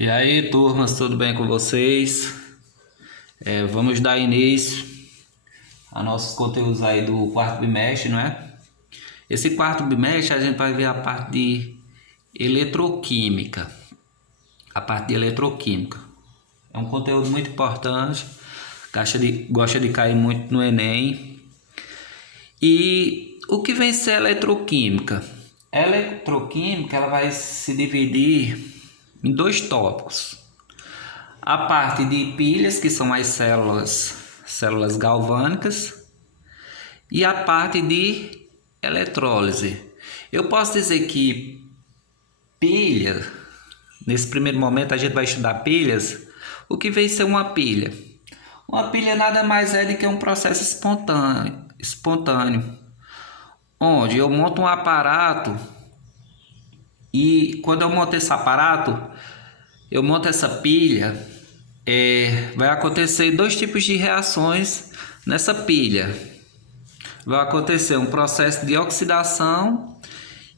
E aí, turmas, tudo bem com vocês? Vamos dar início a nossos conteúdos aí do quarto bimestre, não é? Esse quarto bimestre a gente vai ver a parte de eletroquímica. A parte de eletroquímica. É um conteúdo muito importante, gosta de cair muito no Enem. E o que vem ser eletroquímica? A eletroquímica ela vai se dividir em dois tópicos. A parte de pilhas, que são as células galvânicas, e a parte de eletrólise. Eu posso dizer que pilha, nesse primeiro momento a gente vai estudar pilhas. O que vem ser uma pilha? Uma pilha nada mais é do que um processo espontâneo, onde eu monto um aparato e quando eu monto esse aparato, eu monto essa pilha, vai acontecer dois tipos de reações nessa pilha. Vai acontecer um processo de oxidação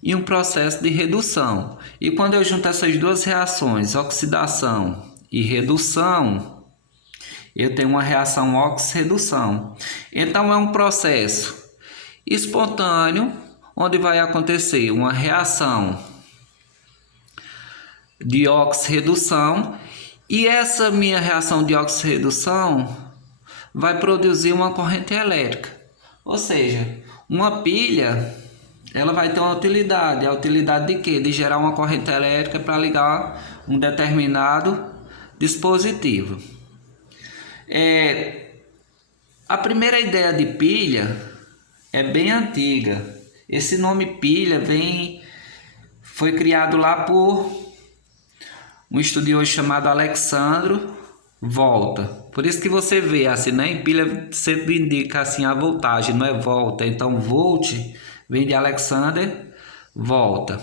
e um processo de redução. E quando eu junto essas duas reações, oxidação e redução, eu tenho uma reação oxi-redução. Então é um processo espontâneo, onde vai acontecer uma reação de oxi-redução, e essa minha reação de oxi-redução vai produzir uma corrente elétrica. Ou seja, uma pilha ela vai ter uma utilidade. A utilidade de quê? De gerar uma corrente elétrica para ligar um determinado dispositivo. A primeira ideia de pilha é bem antiga. Esse nome pilha foi criado lá por um estudioso chamado Alexandro Volta. Por isso que você vê assim, né? Em pilha sempre indica assim a voltagem, não é volta. Então volt vem de Alexander Volta.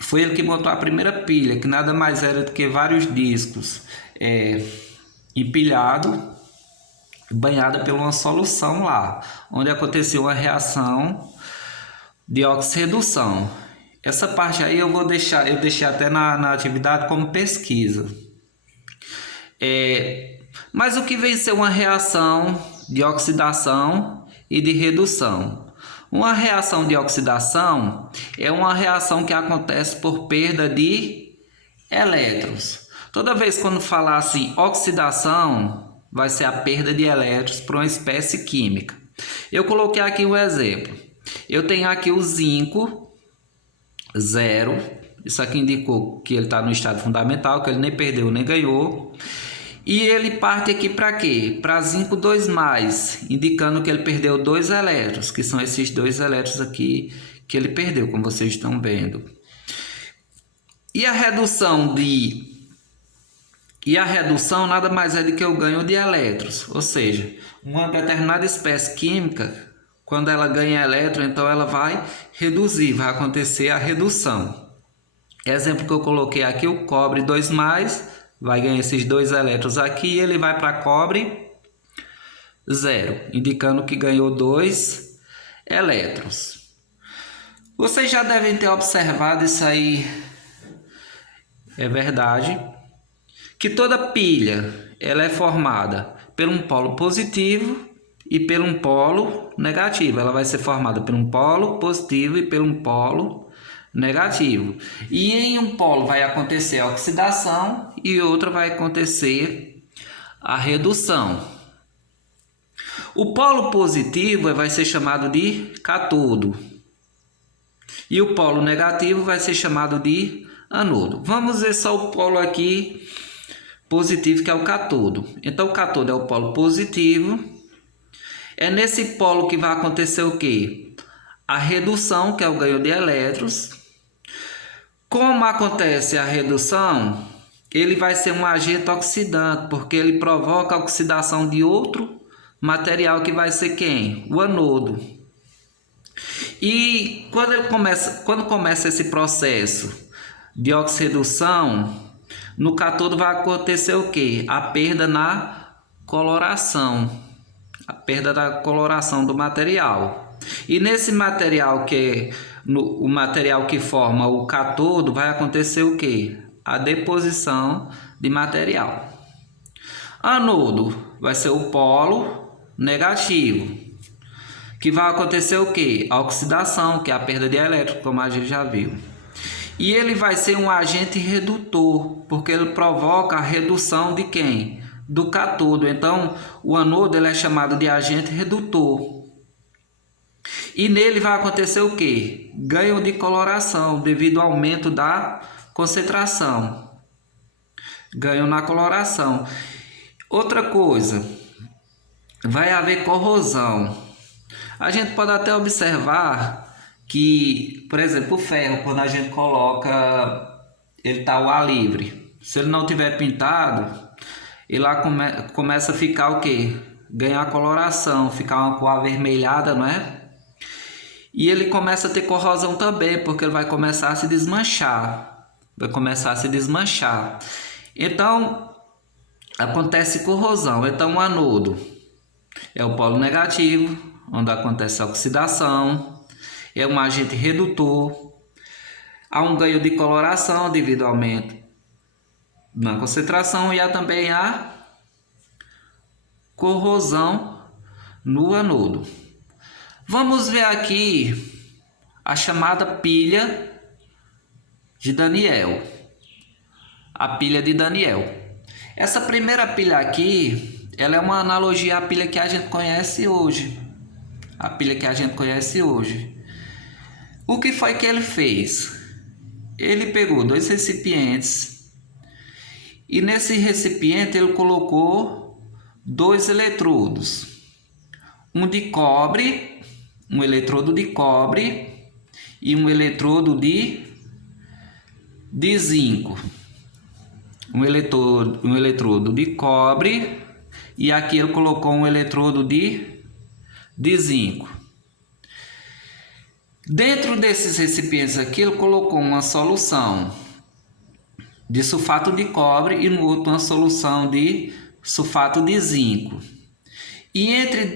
Foi ele que montou a primeira pilha, que nada mais era do que vários discos empilhados, banhada por uma solução lá, onde aconteceu uma reação de oxi-redução. Essa parte aí eu deixei até na atividade como pesquisa. Mas o que vem ser uma reação de oxidação e de redução? Uma reação de oxidação é uma reação que acontece por perda de elétrons. Toda vez quando falar assim oxidação, vai ser a perda de elétrons para uma espécie química. Eu coloquei aqui um exemplo. Eu tenho aqui o zinco 0, isso aqui indicou que ele está no estado fundamental, que ele nem perdeu nem ganhou. E ele parte aqui para quê? Para zinco 2+, indicando que ele perdeu 2 elétrons, que são esses 2 elétrons aqui que ele perdeu, como vocês estão vendo. E a redução nada mais é do que o ganho de elétrons, ou seja, uma determinada espécie química, quando ela ganha elétron, então ela vai reduzir, vai acontecer a redução. Exemplo que eu coloquei aqui, o cobre 2+, vai ganhar esses 2 elétrons aqui e ele vai para cobre 0, indicando que ganhou 2 elétrons. Vocês já devem ter observado isso aí, é verdade, que toda pilha ela é formada por um polo positivo e por um polo negativo. Ela vai ser formada por um polo positivo e por um polo negativo. E em um polo vai acontecer a oxidação e outro vai acontecer a redução. O polo positivo vai ser chamado de cátodo e o polo negativo vai ser chamado de anodo. Vamos ver só o polo aqui positivo, que é o cátodo. Então o cátodo é o polo positivo. É nesse polo que vai acontecer o quê? A redução, que é o ganho de elétrons. Como acontece a redução? Ele vai ser um agente oxidante, porque ele provoca a oxidação de outro material, que vai ser quem? O anodo. E quando começa esse processo de oxirredução, no cátodo vai acontecer o quê? A perda na coloração. A perda da coloração do material. E nesse material que o material que forma o cátodo, vai acontecer o quê? A deposição de material. Anodo vai ser o polo negativo, que vai acontecer o quê? A oxidação, que é a perda de elétrons, como a gente já viu. E ele vai ser um agente redutor, porque ele provoca a redução de quem? Do cátodo. Então, o anodo ele é chamado de agente redutor. E nele vai acontecer o quê? Ganho de coloração, devido ao aumento da concentração. Ganho na coloração. Outra coisa, vai haver corrosão. A gente pode até observar que, por exemplo, o ferro, quando a gente coloca, ele está ao ar livre. Se ele não tiver pintado, ele lá começa a ficar o quê? Ganhar coloração, ficar uma cor avermelhada, não é? E ele começa a ter corrosão também, porque ele vai começar a se desmanchar. Vai começar a se desmanchar. Então, acontece corrosão. Então, o anodo é o polo negativo, onde acontece a oxidação. É um agente redutor. Há um ganho de coloração devido ao aumento na concentração. E há também a corrosão no anodo. Vamos ver aqui a chamada pilha de Daniel. A pilha de Daniel. Essa primeira pilha aqui, ela é uma analogia à pilha que a gente conhece hoje. A pilha que a gente conhece hoje. O que foi que ele fez? Ele pegou dois recipientes e nesse recipiente ele colocou dois eletrodos. Um de cobre, um eletrodo de cobre e um eletrodo de zinco. Um eletrodo de cobre e aqui ele colocou um eletrodo de zinco. Dentro desses recipientes aqui ele colocou uma solução de sulfato de cobre e no outro uma solução de sulfato de zinco. E entre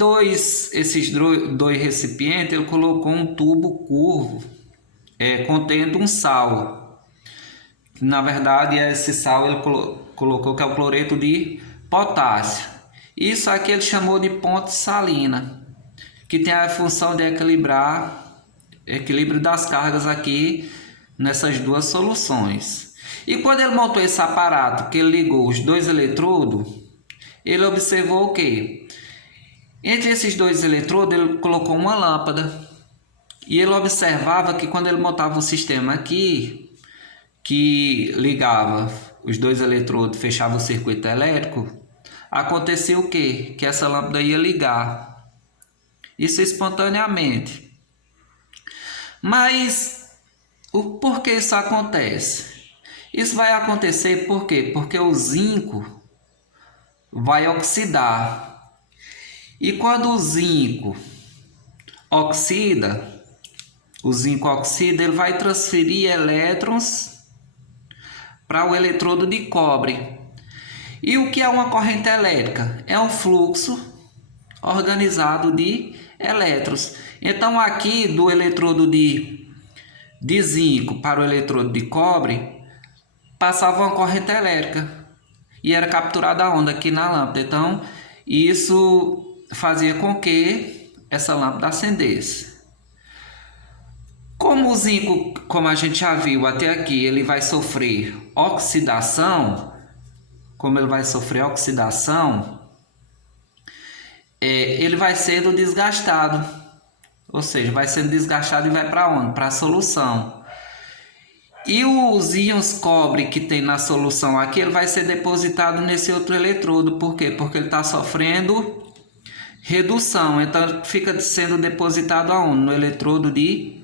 esses dois recipientes ele colocou um tubo curvo contendo um sal. Na verdade, esse sal ele colocou que é o cloreto de potássio. Isso aqui ele chamou de ponte salina, que tem a função de equilíbrio das cargas aqui nessas duas soluções. E quando ele montou esse aparato, que ele ligou os dois eletrodos, ele observou o quê? Entre esses dois eletrodos ele colocou uma lâmpada. E ele observava que quando ele montava um sistema aqui, que ligava os dois eletrodos, fechava o circuito elétrico, acontecia o quê? Que essa lâmpada ia ligar. Isso espontaneamente. Mas por que isso acontece? Isso vai acontecer por quê? Porque o zinco vai oxidar. E quando o zinco oxida, ele vai transferir elétrons para o eletrodo de cobre. E o que é uma corrente elétrica? É um fluxo organizado de elétrons. Então aqui do eletrodo de zinco para o eletrodo de cobre passava uma corrente elétrica e era capturada a onda aqui na lâmpada. Então isso fazia com que essa lâmpada acendesse. Como o zinco, como a gente já viu até aqui, ele vai sofrer oxidação. Como ele vai sofrer oxidação, ele vai sendo desgastado. Ou seja, vai sendo desgastado e vai para onde? Para a solução. E os íons cobre que tem na solução aqui, ele vai ser depositado nesse outro eletrodo. Por quê? Porque ele está sofrendo redução. Então fica sendo depositado aonde? No eletrodo de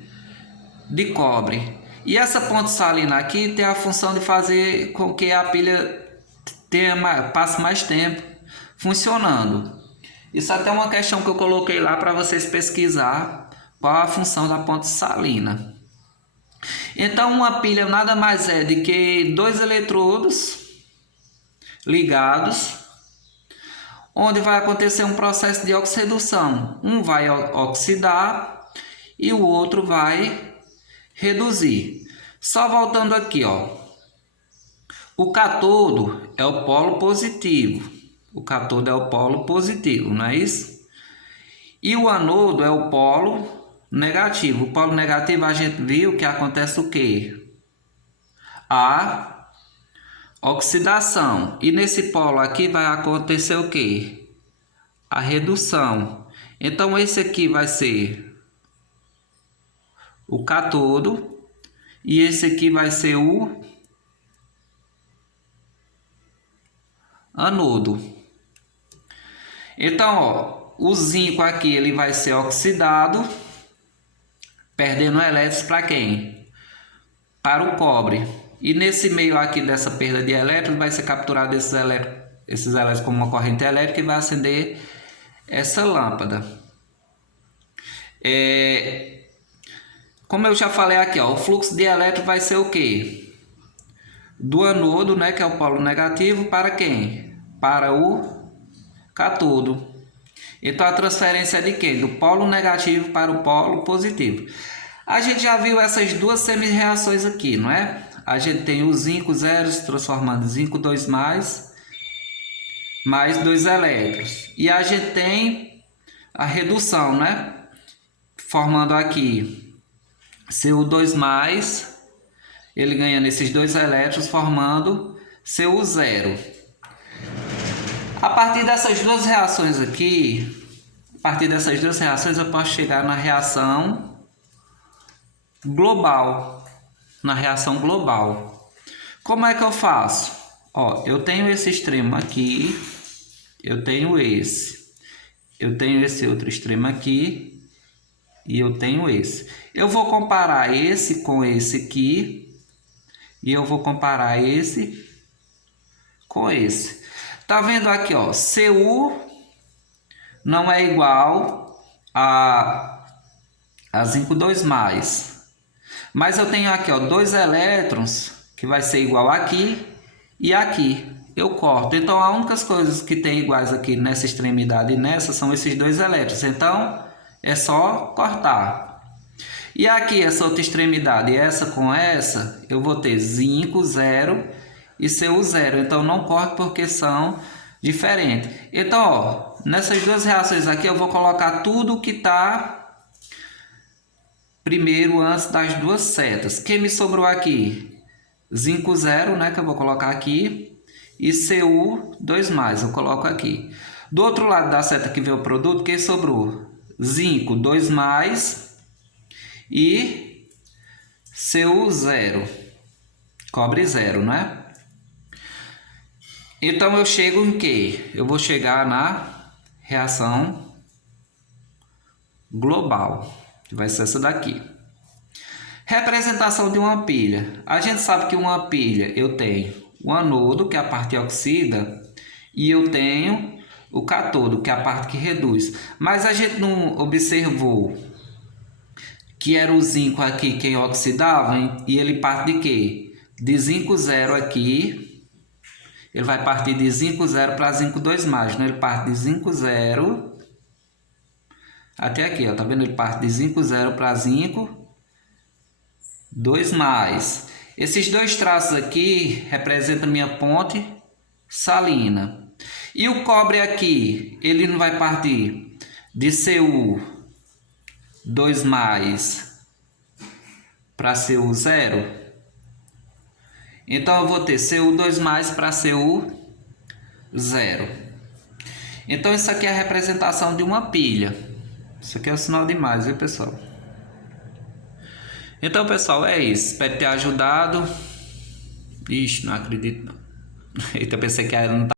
cobre. E essa ponte salina aqui tem a função de fazer com que a pilha passe mais tempo funcionando. Isso até é uma questão que eu coloquei lá para vocês pesquisar qual a função da ponte salina. Então uma pilha nada mais é do que dois eletrodos ligados, onde vai acontecer um processo de oxirredução. Um vai oxidar e o outro vai reduzir. Só voltando aqui, ó. O cátodo é o polo positivo. O cátodo é o polo positivo, não é isso? E o anodo é o polo negativo. O polo negativo a gente viu que acontece o quê? A oxidação. E nesse polo aqui vai acontecer o quê? A redução. Então esse aqui vai ser o cátodo e esse aqui vai ser o anodo. Então, ó, o zinco aqui ele vai ser oxidado, perdendo elétrons para quem? Para o cobre. E nesse meio aqui dessa perda de elétrons vai ser capturado esses elétrons como uma corrente elétrica e vai acender essa lâmpada. Como eu já falei aqui, ó, o fluxo de elétrons vai ser o quê? Do anodo, né, que é o polo negativo, para quem? Para o cátodo. Então a transferência é de quem? Do polo negativo para o polo positivo. A gente já viu essas duas semi-reações aqui, não é? A gente tem o zinco 0 se transformando em zinco 2+, mais 2 elétrons. E a gente tem a redução, né? Formando aqui Cu2+, ele ganha nesses 2 elétrons, formando Cu0. A partir dessas duas reações aqui, eu posso chegar na reação global. Como é que eu faço? Ó, eu tenho esse extremo aqui, eu tenho esse outro extremo aqui, e eu tenho esse. Eu vou comparar esse com esse aqui. E eu vou comparar esse com esse. Tá vendo aqui, ó? Cu não é igual a zinco 2+. Mas eu tenho aqui, ó, 2 elétrons, que vai ser igual aqui e aqui. Eu corto. Então, as únicas coisas que tem iguais aqui nessa extremidade e nessa são esses 2 elétrons. Então, é só cortar. E aqui, essa outra extremidade, essa com essa, eu vou ter zinco 0 e Cu0. Então, não corto porque são diferentes. Então, ó, nessas duas reações aqui, eu vou colocar tudo que está primeiro antes das duas setas. Quem me sobrou aqui? Zinco 0, né, que eu vou colocar aqui. E Cu2+, eu coloco aqui. Do outro lado da seta que veio o produto, quem sobrou? Zinco 2+, e Cu0, cobre 0, né? Então eu chego em que? Eu vou chegar na reação global, que vai ser essa daqui. Representação de uma pilha. A gente sabe que uma pilha eu tenho o anodo, que é a parte que oxida, e eu tenho o cátodo, que é a parte que reduz. Mas a gente não observou que era o zinco aqui quem oxidava, hein? E ele parte de quê? De zinco 0 aqui. Ele vai partir de zinco 0 para zinco 2+. Né? Ele parte de zinco 0 até aqui, ó. Tá vendo? Ele parte de zinco 0 para zinco 2+. Esses dois traços aqui representam minha ponte salina. E o cobre aqui, ele não vai partir de Cu2+ para Cu0. Então eu vou ter Cu2+ para Cu0. Então isso aqui é a representação de uma pilha. Isso aqui é o sinal de mais, viu, pessoal? Então, pessoal, é isso. Espero ter ajudado. Ixi, não acredito não. Eita, pensei que era não.